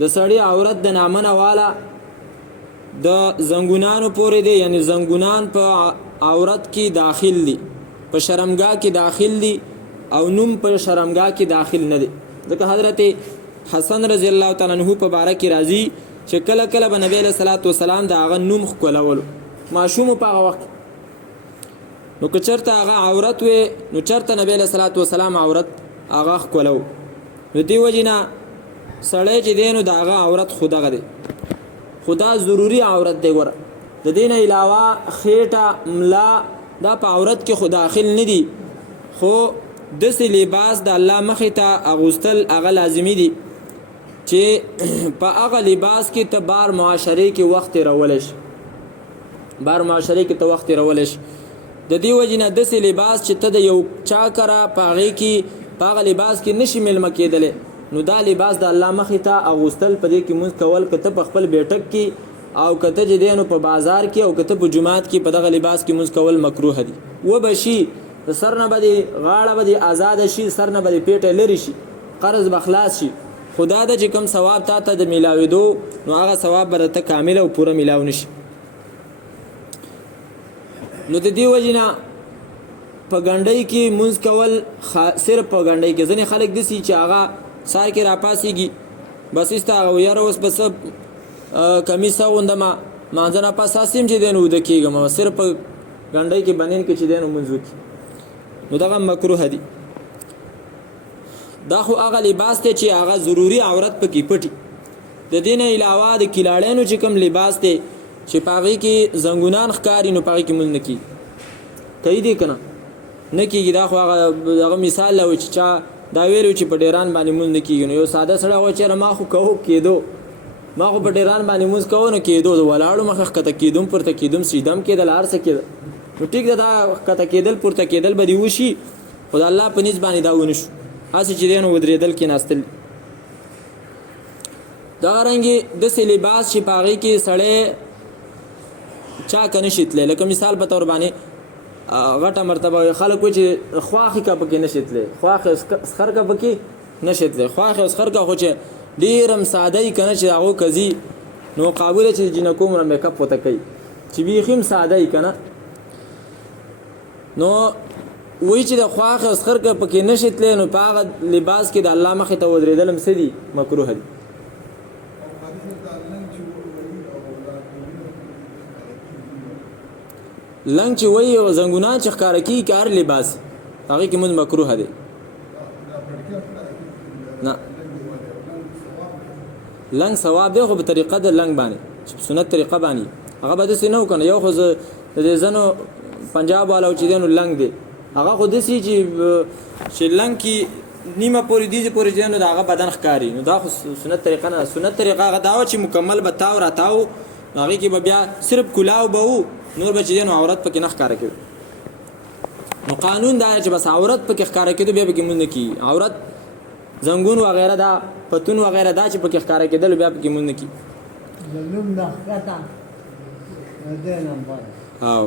د سړی عورت د نامنه والا د زنګونانو پورې دی، یعنی زنګونان په عورت کې داخل دي، په شرمګاه کې داخل دي او نوم په شرمګاه کې داخل نه دی. ځکه حضرت حسن رضی الله تعالی عنہ په باره کې راځي چې کله کله به نبی علیہ الصلوۃ والسلام د هغه نوم ښکلولو ماشوم په هغه وخت. نو که چېرته هغه عورت وي نو چېرته نبی علیہ الصلوۃ والسلام عورت هغه ښکلو. نو دې وجې نه سړی چې دی نو د هغه عورت خو دغه دی، خو دا ضروري عورت دی. ګوره د دې نه علاوه خېټه ملا دا په عورت کې خو داخل نه دي، خو داسې لباس د الله مخې ته اغوستل هغه لازمي دي چې په هغه لباس کې ته بار معاشرې کې وخت تېرولی شي، بار معاشرې کې ته وخت تېرولی شي. د دې وجې نه داسې لباس چې ته د یو چا کره په هغې کې په هغه لباس کې نشي میلمه کېدلی، نو دا لباس د الله مخې ته اغوستل، په دې کې مونځ کول، که ته په خپل بیټک کې او که ته چې دی نو په بازار کې او که ته په جومات کې په دغه لباس کې مونځ کول مکروه دي. وبه شي د سر نه به دې غاړه به دې آزاده شي، سر نه به دې پیټه لرې شي، قرض به خلاص شي، خدا د چې کوم ثواب تا ته د میلاوېدو نو هغه ثواب به درته کامل او پوره میلاو نشي. نو د دې وجې نه په ګنډۍ کې مونځ کول صرف په ګنډۍ کې. ځینې خلک داسې چې هغه سار کې راپاسېږي بس ایسته هغه یاره اوس بس کمیس اغوندم مانځه نه پس هسې چې دی نو وده کېږم، صرف په ګنډۍ کې بنین کې چې دی نو مونځ وکړي، نو دغه مکروه دي. دا خو هغه لباس دی چې هغه ضروري عورت پکې پټي. د دې نه علاوه د کلاړیانو چې کوم لباس دی چې په هغې کې زنګونان ښکاري نو په هغې کې مونځ نه کېږي. کوي دی که نه؟ نه کېږي. دا خو هغه مثال له چې چا دا ویلو چې په ډیران باندې مونځ نه کېږي، نو یو ساده سړی وایي چېرې ما خو کوو کېدو، ما خو په ډیران باندې مونځ کوو نه کېدو، د ولاړو مخه ښکته کېدم پورته کېدم سجدم کېدل هر څه کېدل. نو ټیک ده دا ښکته کېدل پورته کېدل به دې وشي، خو د الله په نیز باندې دا ونه شو، هسې چې دی نو ودرېدل کېناستل. دغرنګې داسې لباس چې په هغې کې سړی چا که نشي تللی، لکه مثال په طور باندې غټه مرتبه خلک وایي چې خواښې که پکې نشي تللی، خواښې سخر که پکې نشي تللی، خواښې او سخر که خو چې ډېر هم ساده یي که نه چې هغو که ځي نو قابله چې جینکو مره میکپ ورته کوي چې بیخي هم ساده یي که نه. نو وایي چې د خواښې او سخر که پکې نشي تللی نو په هغه لباس کې د الله مخې ته ودرېدل هم څه دي؟ مکروه دي. لنګ چې وایي او زنګونان چې ښکاره کېږي که هر لباس هغې کې مونځ مکروه دی. نه لنګ ثواب دی، خو په طریقه د لنګ باندې چې په سنت طریقه باندې هغه به داسې نه و که نه. یو خو زه د دې ځنو پنجاب والا چې دی نو لنګ دی، هغه خو داسې چې لنګ کې نیمه پورې دیجې پورې چې دی نو د هغه بدن ښکاري، نو دا خو سنت طریقه نه. سنت طریقه هغه دا وه چې مکمل به تاو را تاو، نو هغې کې به بیا صرف کلاو به و، نور به چې دی نو عورت پکې نه ښکاره کوي. نو قانون دا چې بس عورت پکې ښکاره کېدو بیا پکې مونځ نه کېږي. عورت زنګون وغیره دا پتون وغیره دا چې پکې ښکاره کېدل بیا پکې مونځ نه کېږي. او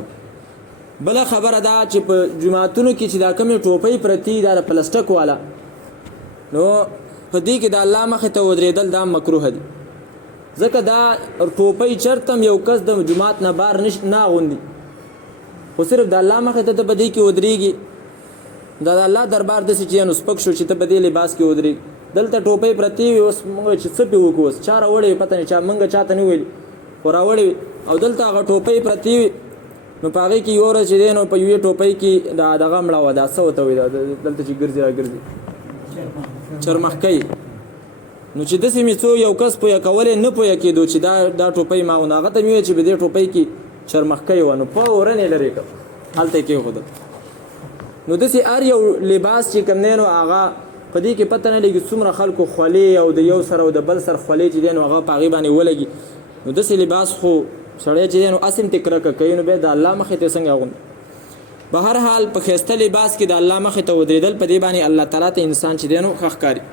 بله خبره دا چې په جوماتونو کې چې دا کومې ټوپۍ پرتې دا د پلسټک والا، نو په دې کې د الله مخې ته ودرېدل دا مکروه دي. ځکه دا ټوپۍ چېرته هم یو کس د جومات نه بار نه اغوندي، خو صرف د الله مخې ته په دې کې ودرېږي. دا د الله دربار داسې چې نو سپک شو چې ته په دې لباس کې ودرېږي. دلته ټوپۍ پرتې وي، اوس موږ چې څه پې وکړو، اوس چا راوړې وي پته نه، چا موږ چاته نه ویلي خو راوړې وي، او دلته هغه ټوپۍ پرتې وي نو په هغې کې یو ورځ چې دی نو په یوې ټوپۍ کې دغه مړه وه، دا څه ورته وایي دلته چې ګرځي راګرځي چرمخکۍ. نو چې داسې مې څو یو کس پویه کولی نه پویه کېدو چې دا ټوپۍ ما ونه، هغه ته مې وویل چې په دې ټوپۍ کې چرمخکۍ وه، نو فورن یې لرې کړ، هلته یې کېښودل. نو داسې هر یو لباس چې کوم دی نو هغه په دې کې پته نه لګي څومره خلکو خولې او د یو سره او د بل سر خولې چې دی نو هغه په هغې باندې ولګي. نو داسې لباس خو سړی چې دی نو هسې هم تې کرکه کوي، نو بیا د الله مخې ته څنګه اغوندي. به هر حال په ښایسته لباس کې د الله مخې ته ودرېدل په دې باندې الله تعالی ته انسان چې دی نو ښه ښکاري.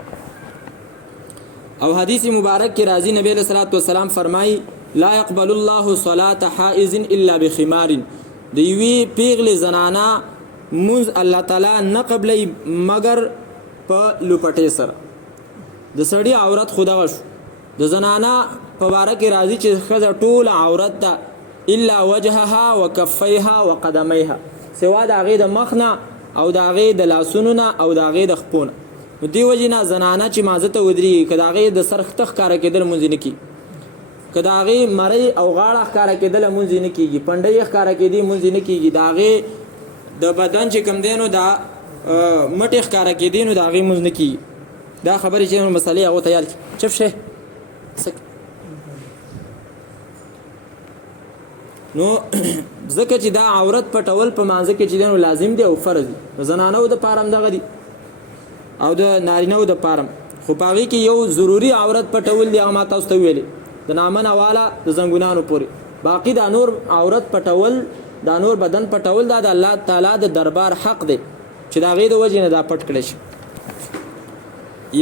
او حدیث مبارک کې راځي نبی علیہ الصلوۃ والسلام فرمایي لا يقبل الله صلاة حائز الا بخمار. د یوې پیغلې زنانه مونځ الله تعالی نه قبلوي مګر په لوپټۍ سره. د سړي عورت خو دغه شو، د زنانا په باره کې راځي چې ښځه ټوله عورت ده الا وجهها وکفیها وقدمیها سوا د هغې د مخ نه او د هغې د لاسونو نه او د هغې د خپو نه. نو دې وجې نه زنانه چې مازه ته ودرېږي که د هغې د سر خته ښکاره کېدل لمونځ نه کېږي، که د هغې مرۍ او غاړه ښکاره کېدل لمونځ نه کېږي، پنډۍ یې ښکاره کېدي لمونځ نه کېږي، د هغې د بدن چې کوم دی نو دا مټې ښکاره کېدي نو د هغې لمونځ نه کېږي. دا خبرې چې مسلې هغو ته یاد کړي. چپ شئ. نو ځکه چې دا عورت پټول په مانځه کې چې دی نو لازم دی او فرض دی. د زنانو دپاره هم دغه دي او د نارینهو دپاره هم، خو په هغې کې یو ضروري عورت پټول دی، هغه ما تاسو ته وویلې د نامنه والا د زنګونانو پورې. باقي دا نور عورت پټول، دا نور بدن پټول دا د الله تعالی د دربار حق دی چې د هغې د وجې نه دا پټ کړی شي.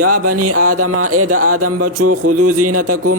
یا بني آدم، ای د آدم بچو، خذو زینتکم